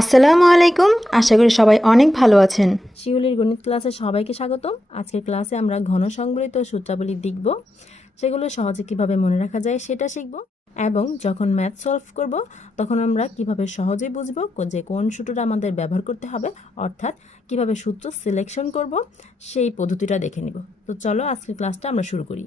আসসালামু আলাইকুম। আশা করি সবাই অনেক ভালো আছেন। শিউলির গণিত ক্লাসে সবাইকে স্বাগত আজকের ক্লাসে আমরা ঘন সংবলিত সূত্রাবলী দেখব, সেগুলো সহজে কীভাবে মনে রাখা যায় সেটা শিখব এবং যখন ম্যাথ সলভ করব, তখন আমরা কীভাবে সহজেই বুঝব যে কোন সূত্রটা আমাদের ব্যবহার করতে হবে, অর্থাৎ কীভাবে সূত্র সিলেকশন করব, সেই পদ্ধতিটা দেখে নিব। তো চলো আজকের ক্লাসটা আমরা শুরু করি।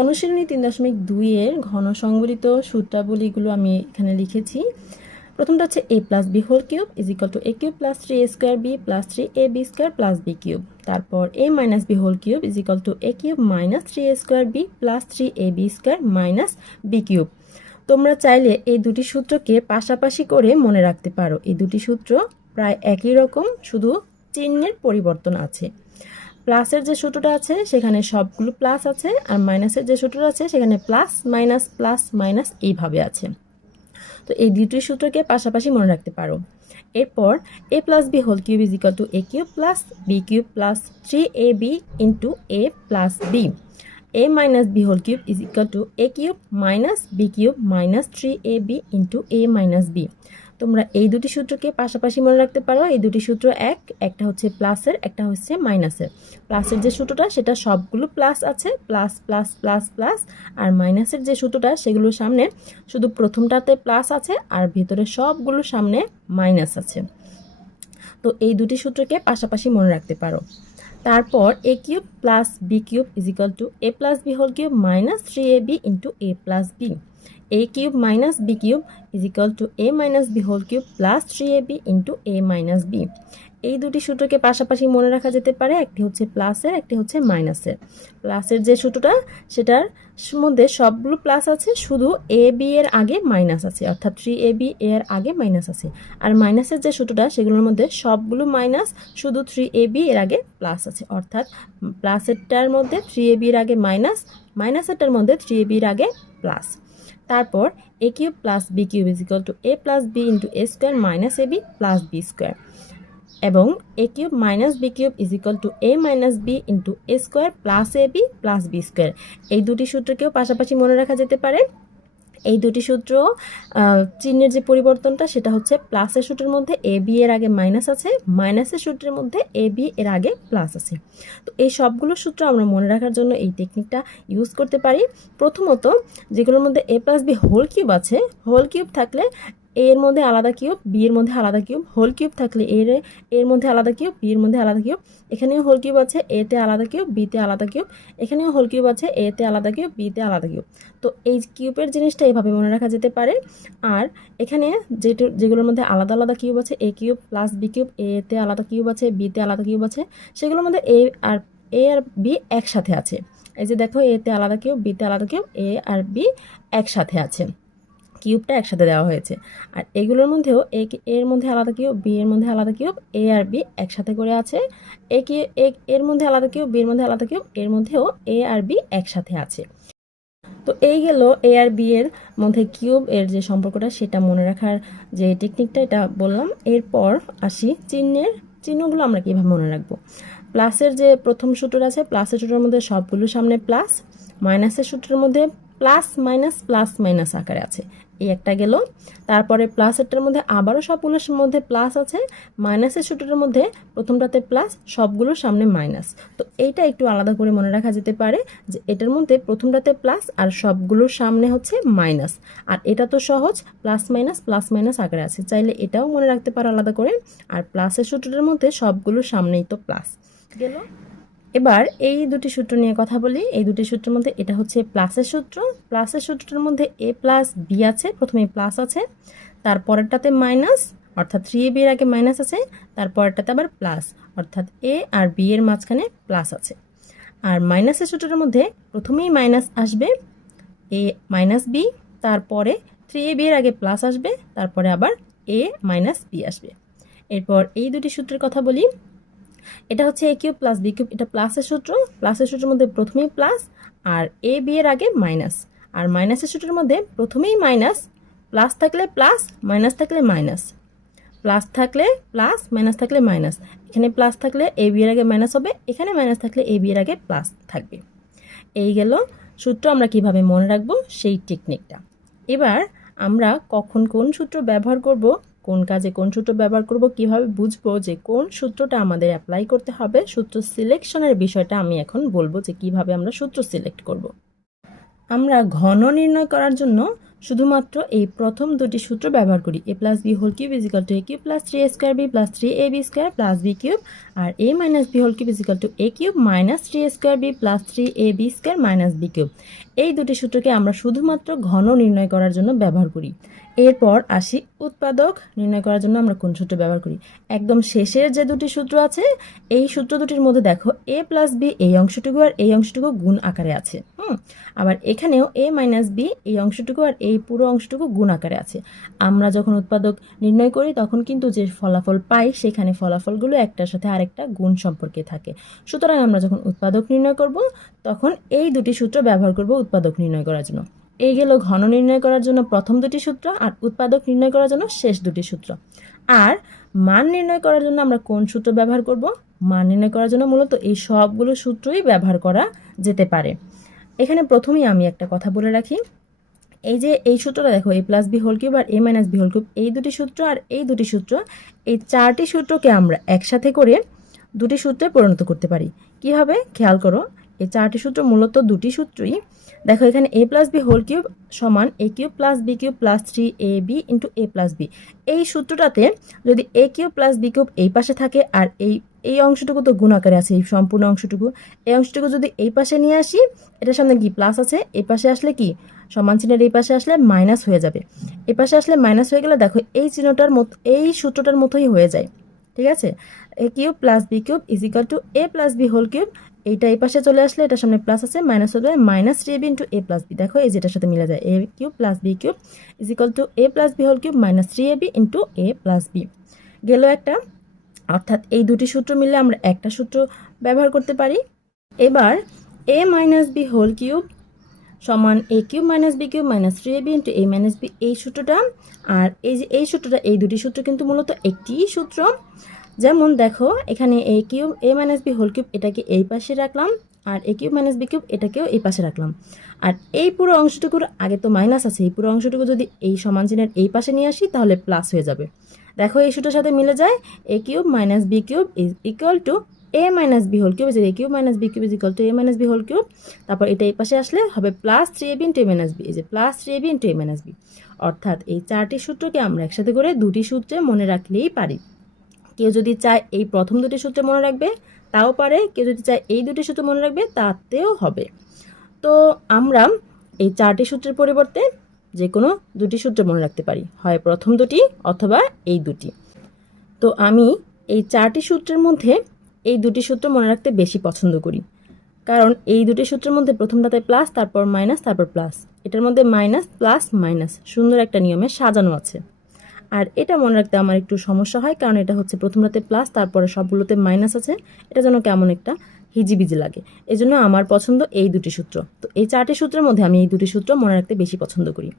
অনুশীলনী তিন দশমিক দুইয়ের ঘন সংবলিত সূত্রাবলীগুলো আমি এখানে লিখেছি। প্রথমটা হচ্ছে A plus B whole cube is equal to A cube plus three A square B plus three A B square plus B cube তারপর A minus B whole cube is equal to A cube minus three A square B plus three A B square minus B cube তোমরা চাইলে এই দুটি সূত্রকে পাশাপাশি করে মনে রাখতে পারো। এই দুটি সূত্র প্রায় একই রকম, শুধু চিহ্নের পরিবর্তন আছে। প্লাসের যে সূত্রটা আছে, সেখানে সবগুলো প্লাস আছে আর মাইনাসের যে সূত্রটা আছে, সেখানে প্লাস, মাইনাস প্লাস, মাইনাস এইভাবে আছে। তো এই দুটি সূত্রকে পাশাপাশি মনে রাখতে পারো। এরপর A plus B whole cube is equal to A cube plus B cube plus three A B into A plus B A minus B whole cube is equal to A cube minus B cube minus three A B into A minus B তোমরা এই দুটি সূত্রকে পাশাপাশি মনে রাখতে পারো, এই দুটি সূত্র এক, একটা হচ্ছে প্লাসের একটা হচ্ছে মাইনাসের প্লাসের যে সূত্রটা, সেটা সবগুলো প্লাস আছে প্লাস প্লাস প্লাস প্লাস আর মাইনাসের যে সূত্রটা, সেগুলোর সামনে শুধু প্রথমটাতে প্লাস আছে, আর ভিতরে সবগুলোর সামনে মাইনাস আছে। তো এই দুটি সূত্রকে পাশাপাশি মনে রাখতে পারো। তারপর A cube plus B cube is equal to A plus B whole cube minus three A B into A plus B A cube minus B cube is equal to A minus B whole cube plus three A B into A minus B এই দুটি সূত্রকে পাশাপাশি মনে রাখা যেতে পারে, একটি হচ্ছে প্লাসের একটি হচ্ছে মাইনাসের প্লাসের যে সূত্রটা, সেটার মধ্যে সবগুলো প্লাস আছে, শুধু এ বি এর আগে মাইনাস আছে, অর্থাৎ থ্রি এ বি এর আগে মাইনাস আছে। আর মাইনাসের যে সূত্রটা, সেগুলোর মধ্যে সবগুলো মাইনাস শুধু থ্রি এ বি এর আগে প্লাস আছে। অর্থাৎ প্লাসেরটার মধ্যে থ্রি এ বির আগে মাইনাস মাইনাসেরটার মধ্যে থ্রি এ বির আগে প্লাস তারপর A cube plus B cube is to A plus B into A square minus A B plus B square এবং A cube minus B cube is equal to A minus B into A square plus A B plus B square এই দুটি সূত্রকেও পাশাপাশি মনে রাখা যেতে পারে। এই দুটি সূত্র চিহ্নের যে পরিবর্তনটা, সেটা হচ্ছে প্লাসের সূত্রের মধ্যে এ বি এর আগে মাইনাস আছে মাইনাসের সূত্রের মধ্যে এ বি এর আগে প্লাস আছে। তো এই সবগুলো সূত্র আমরা মনে রাখার জন্য এই টেকনিকটা ইউজ করতে পারি। প্রথমত, যেগুলোর মধ্যে A plus B whole cube আছে হোল কিউব থাকলে এর মধ্যে আলাদা কিউব বি এর মধ্যে আলাদা কিউব হোল কিউব থাকলে এর এর মধ্যে আলাদা কিউব বি এর মধ্যে আলাদা কিউব এখানেও হোল কিউব আছে এতে আলাদা কিউব বিতে আলাদা কিউব এখানেও হোল কিউব আছে এতে আলাদা কিউব বিতে আলাদা কিউব তো এই কিউবের জিনিসটা এইভাবে মনে রাখা যেতে পারে। আর এখানে যেটু, যেগুলোর মধ্যে আলাদা আলাদা কিউব আছে A cube plus B cube এতে আলাদা কিউব আছে বিতে আলাদা কিউব আছে, সেগুলোর মধ্যে এ আর এ আর বি একসাথে আছে। এই যে দেখো এতে আলাদা কিউব বিতে আলাদা কিউব এ আর বি একসাথে আছে। কিউবটা একসাথে দেওয়া হয়েছে। আর এগুলোর মধ্যেও এ এর মধ্যে আলাদা কিউব, বি এর মধ্যে আলাদা কিউব, এ আর বি একসাথে করে আছে। এ কি এর মধ্যে আলাদা কিউব, বি এর মধ্যে আলাদা কিউব, এর মধ্যেও এ আর বি একসাথে আছে। তো এই গেল এ আর বি এর মধ্যে কিউব এর যে সম্পর্কটা, সেটা মনে রাখার যে টেকনিকটা এটা বললাম। এরপর আসি চিহ্নের, চিহ্নগুলো আমরা কীভাবে মনে রাখব? প্লাসের যে প্রথম সূত্র আছে, প্লাসের সূত্রের মধ্যে সবগুলো সামনে প্লাস, মাইনাসের সূত্রের মধ্যে প্লাস, মাইনাস প্লাস, মাইনাস আকারে আছে। একটা গেল। তারপরে প্লাসেরটার মধ্যে আবারও সবগুলোর মধ্যে প্লাস আছে। মাইনাসের সূত্রটার মধ্যে প্রথমটাতে প্লাস সবগুলোর সামনে মাইনাস তো এইটা একটু আলাদা করে মনে রাখা যেতে পারে যে এটার মধ্যে প্রথমটাতে প্লাস আর সবগুলোর সামনে হচ্ছে মাইনাস আর এটা তো সহজ প্লাস মাইনাস প্লাস মাইনাস আকারে আছে। চাইলে এটাও মনে রাখতে পারো আলাদা করে। আর প্লাসের সূত্রটার মধ্যে সবগুলোর সামনেই তো প্লাস গেল? এবার এই দুটি সূত্র নিয়ে কথা বলি। এই দুটি সূত্রের মধ্যে এটা হচ্ছে প্লাসের সূত্র। প্লাসের সূত্রটার মধ্যে এ প্লাস বি আছে, প্রথমে প্লাস আছে, তারপরেরটাতে মাইনাস, অর্থাৎ থ্রি এ বি এর আগে মাইনাস আছে, তারপরেরটাতে আবার প্লাস, অর্থাৎ এ আর বি এর মাঝখানে প্লাস আছে। আর মাইনাসের সূত্রটার মধ্যে প্রথমেই মাইনাস আসবে, এ মাইনাস বি, তারপরে থ্রি এ বি এর আগে প্লাস আসবে, তারপরে আবার এ মাইনাস বি আসবে। এরপর এই দুটি সূত্রের কথা বলি। এটা হচ্ছে A cube plus B cube, এটা প্লাসের সূত্র প্লাসের সূত্রের মধ্যে প্রথমেই প্লাস আর এ বি এর আগে মাইনাস আর মাইনাসের সূত্রের মধ্যে প্রথমেই মাইনাস প্লাস থাকলে প্লাস মাইনাস থাকলে মাইনাস প্লাস থাকলে প্লাস মাইনাস থাকলে মাইনাস এখানে প্লাস থাকলে এ বি এর আগে মাইনাস হবে, এখানে মাইনাস থাকলে এ বি এর আগে প্লাস থাকবে। এই গেল সূত্র আমরা কীভাবে মনে রাখব সেই টেকনিকটা এবার আমরা কখন কোন সূত্র ব্যবহার করব কোন কাজে কোন সূত্র ব্যবহার করব, কীভাবে বুঝব যে কোন সূত্রটা আমাদের অ্যাপ্লাই করতে হবে, সূত্র সিলেকশনের বিষয়টা আমি এখন বলব যে কীভাবে আমরা সূত্র সিলেক্ট করব। আমরা ঘন নির্ণয় করার জন্য শুধুমাত্র এই প্রথম দুটি সূত্র ব্যবহার করি A plus B whole cube is equal to A cube plus three A square B plus three A B square plus B cube R A minus B whole cube is equal to A cube minus three A square B plus three A B square minus B cube এই দুটি সূত্রকে আমরা শুধুমাত্র ঘন নির্ণয় করার জন্য ব্যবহার করি। এরপর আসি উৎপাদক নির্ণয় করার জন্য আমরা কোন সূত্র ব্যবহার করি? একদম শেষের যে দুটি সূত্র আছে, এই সূত্র দুটির মধ্যে দেখো এ প্লাস বি এই অংশটুকু আর এই অংশটুকু গুণ আকারে আছে, হুম? আবার এখানেও এ মাইনাস বি এই অংশটুকু আর এই পুরো অংশটুকু গুণ আকারে আছে। আমরা যখন উৎপাদক নির্ণয় করি, তখন কিন্তু যে ফলাফল পাই, সেখানে ফলাফলগুলো একটার সাথে আরেকটা গুণ সম্পর্কে থাকে। সুতরাং আমরা যখন উৎপাদক নির্ণয় করব, তখন এই দুটি সূত্র ব্যবহার করব উৎপাদক নির্ণয় করার জন্য। এই গেল ঘন নির্ণয় করার জন্য প্রথম দুটি সূত্র আর উৎপাদক নির্ণয় করার জন্য শেষ দুটি সূত্র। আর মান নির্ণয় করার জন্য আমরা কোন সূত্র ব্যবহার করব? মান নির্ণয় করার জন্য মূলত এই সবগুলো সূত্রই ব্যবহার করা যেতে পারে। এখানে প্রথমেই আমি একটা কথা বলে রাখি। এই যে এই সূত্রটা দেখো A plus B whole cube R A minus B whole cube এই দুটি সূত্র আর এই দুটি সূত্র, এই চারটি সূত্রকে আমরা একসাথে করে দুটি সূত্রে পরিণত করতে পারি। কীভাবে খেয়াল করো এই চারটি সূত্র মূলত দুটি সূত্রই। দেখো এখানে A plus B whole cube সমান A cube plus B cube plus three A B into A plus B এই সূত্রটাতে যদি A cube plus B cube এই পাশে থাকে আর এই এই অংশটুকু তো গুণ আকারে আছে, এই সম্পূর্ণ অংশটুকু। এই অংশটুকু যদি এই পাশে নিয়ে আসি, এটার সামনে কি প্লাস আছে? এই পাশে আসলে কি? সমান চিহ্নের এই পাশে আসলে মাইনাস হয়ে যাবে। এই পাশে আসলে মাইনাস হয়ে গেলে দেখো এই চিহ্নটার মতো, এই সূত্রটার মতোই হয়ে যায়। ঠিক আছে? A cube plus B cube is equal to A plus B whole cube এইটা এই পাশে চলে আসলে, এটার সামনে প্লাস আছে মাইনাস যাবে minus three B into A plus B দেখো, এই যেটার সাথে মিলে যায় A cube plus B cube is equal to A plus B whole cube minus three A B into A plus B গেল একটা, অর্থাৎ এই দুটি সূত্র মিলে আমরা একটা সূত্র ব্যবহার করতে পারি। এবার A minus B whole cube সমান A cube minus B cube minus three A B into A minus B এই সূত্রটা। আর এই যে, এই সূত্রটা, এই দুটি সূত্র কিন্তু মূলত একটিই সূত্র। যেমন দেখো, এখানে A cube A minus B whole cube, এটাকে এই পাশে রাখলাম, আর A cube minus B cube, এটাকেও এই পাশে রাখলাম। আর এই পুরো অংশটুকুর আগে তো মাইনাস আছে, এই পুরো অংশটুকু যদি এই সমান চিহ্নের এই পাশে নিয়ে আসি, তাহলে প্লাস হয়ে যাবে। দেখো, এই সূত্রের সাথে মিলে যায় A cube minus B cube is equal to A minus B whole cube A cube minus B cube is equal to A minus B whole cube? তারপর এটা এই পাশে আসলে হবে plus three A B into A minus B এই যে plus three A B into A minus B অর্থাৎ এই চারটি সূত্রকে আমরা একসাথে করে দুটি সূত্রে মনে রাখলেই পারি। কেউ যদি চায় এই প্রথম দুটি সূত্রে মনে রাখবে, তাও পারে। কেউ যদি চায় এই দুটি সূত্র মনে রাখবে, তাতেও হবে। তো আমরা এই চারটি সূত্রের পরিবর্তে যে কোনো দুটি সূত্র মনে রাখতে পারি। হয় প্রথম দুটি অথবা এই দুটি। তো আমি এই চারটি সূত্রের মধ্যে এই দুটি সূত্র মনে রাখতে বেশি পছন্দ করি। কারণ এই দুটি সূত্রের মধ্যে প্রথমটাতে প্লাস তারপর মাইনাস তারপর প্লাস এটার মধ্যে মাইনাস প্লাস মাইনাস সুন্দর একটা নিয়মে সাজানো আছে। আর এটা মনে রাখতে আমার একটু সমস্যা হয়, কারণ এটা হচ্ছে প্রথম রাতে প্লাস তারপরে সবগুলোতে মাইনাস আছে। এটা যেন কেমন একটা হিজিবিজি লাগে। এই জন্য আমার পছন্দ এই দুটি সূত্র। তো এই চারটি সূত্রের মধ্যে আমি এই দুটি সূত্র মনে রাখতে বেশি পছন্দ করি।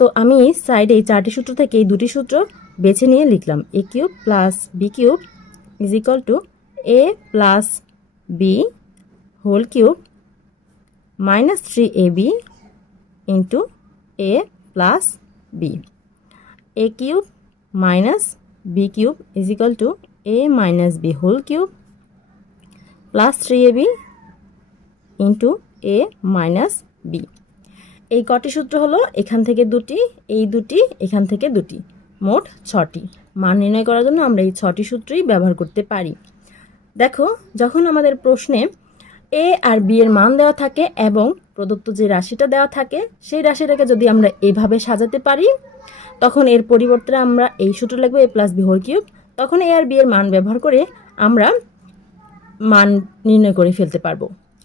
তো আমি সাইডে এই চারটি সূত্র থেকে এই দুটি সূত্র বেছে নিয়ে লিখলাম। A cube plus B cube is equal to A plus B whole cube minus three A B into A plus B A cube minus B cube is equal to A minus B whole cube plus three A B into A minus B এই কটি সূত্র হলো এখান থেকে দুটি, এই দুটি, এখান থেকে দুটি, মোট ছটি। মান নির্ণয় করার জন্য আমরা এই ছটি সূত্রই ব্যবহার করতে পারি। দেখো, যখন আমাদের প্রশ্নে এ আর বি এর মান দেওয়া থাকে এবং প্রদত্ত যে রাশিটা দেওয়া থাকে, সেই রাশিটাকে যদি আমরা এভাবে সাজাতে পারি, তখন এর পরিবর্তে আমরা এই সূত্র লিখব A plus B whole cube. তখন এ আর বি এর মান ব্যবহার করে আমরা মান নির্ণয় করে ফেলতে পারব।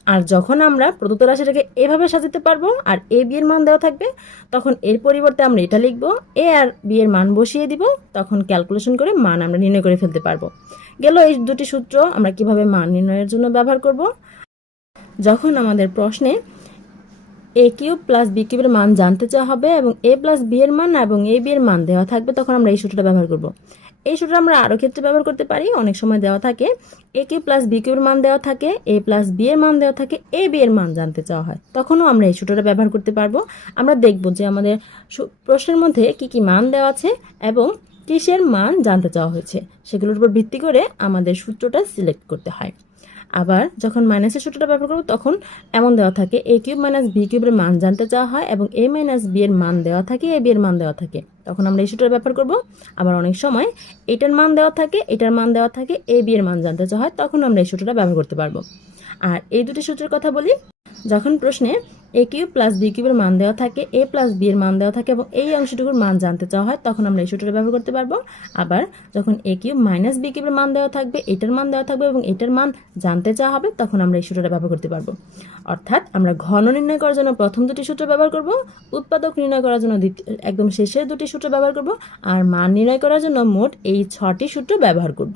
আর যখন আমরা প্রদত্ত রাশিটাকে এভাবে সাজাতে পারব আর এ বি এর মান দেওয়া থাকবে, তখন এর পরিবর্তে আমরা এটা লিখব, এ আর বি এর মান বসিয়ে দিব, তখন ক্যালকুলেশন করে মান আমরা নির্ণয় করে ফেলতে পারব। গেল এই দুটি সূত্র আমরা কীভাবে মান নির্ণয়ের জন্য ব্যবহার করব? যখন আমাদের প্রশ্নে এ কিউব প্লাস বি কিউবের মান জানতে চাওয়া হবে এবং এ প্লাস বি এর মান এবং এ বি এর মান দেওয়া থাকবে, তখন আমরা এই সূত্রটা ব্যবহার করব। এই সূত্র আমরা আরও ক্ষেত্রে ব্যবহার করতে পারি, অনেক সময় দেওয়া থাকে। এ কিউব প্লাস বি কিউবের মান দেওয়া থাকে এ প্লাস বি এর মান দেওয়া থাকে এ বি এর মান জানতে চাওয়া হয়। তখনও আমরা এই সূত্রটা ব্যবহার করতে পারব। আমরা দেখব যে আমাদের প্রশ্নের মধ্যে কি কি মান দেওয়া আছে এবং কিসের মান জানতে চাওয়া হয়েছে। সেগুলোর উপর ভিত্তি করে আমাদের সূত্রটা সিলেক্ট করতে হয়। আবার যখন মাইনাসের সূত্রটা ব্যবহার করব, তখন এমন দেওয়া থাকে এ কিউব মাইনাস বি কিউবের মান জানতে চাওয়া হয় এবং এ মাইনাস বি এর মান দেওয়া থাকে এ বি এর মান দেওয়া থাকে। তখন আমরা এই সূত্রটা ব্যবহার করব। আবার অনেক সময় এটার মান দেওয়া থাকে, এটার মান দেওয়া থাকে এ বি এর মান জানতে চাওয়া হয়, তখন আমরা এই সূত্রটা ব্যবহার করতে পারব। আর এই দুটি সূত্রের কথা বলি, যখন প্রশ্নে এ কিউব প্লাস বি কিউবের মান দেওয়া থাকে এ প্লাস বি এর মান দেওয়া থাকে এবং এই অংশটুকুর মান জানতে চাওয়া হয়, তখন আমরা এই সূত্রটা ব্যবহার করতে পারব। আবার যখন এ কিউব মাইনাস বি কিউবের মান দেওয়া থাকবে, এটার মান দেওয়া থাকবে এবং এটার মান জানতে চাওয়া হবে, তখন আমরা এই সূত্রটা ব্যবহার করতে পারব। অর্থাৎ আমরা ঘন নির্ণয় করার জন্য প্রথম দুটি সূত্র ব্যবহার করব, উৎপাদক নির্ণয় করার জন্য দ্বিতীয় একদম শেষের দুটি সূত্র ব্যবহার করব, আর মান নির্ণয় করার জন্য মোট এই ছটি সূত্র ব্যবহার করব।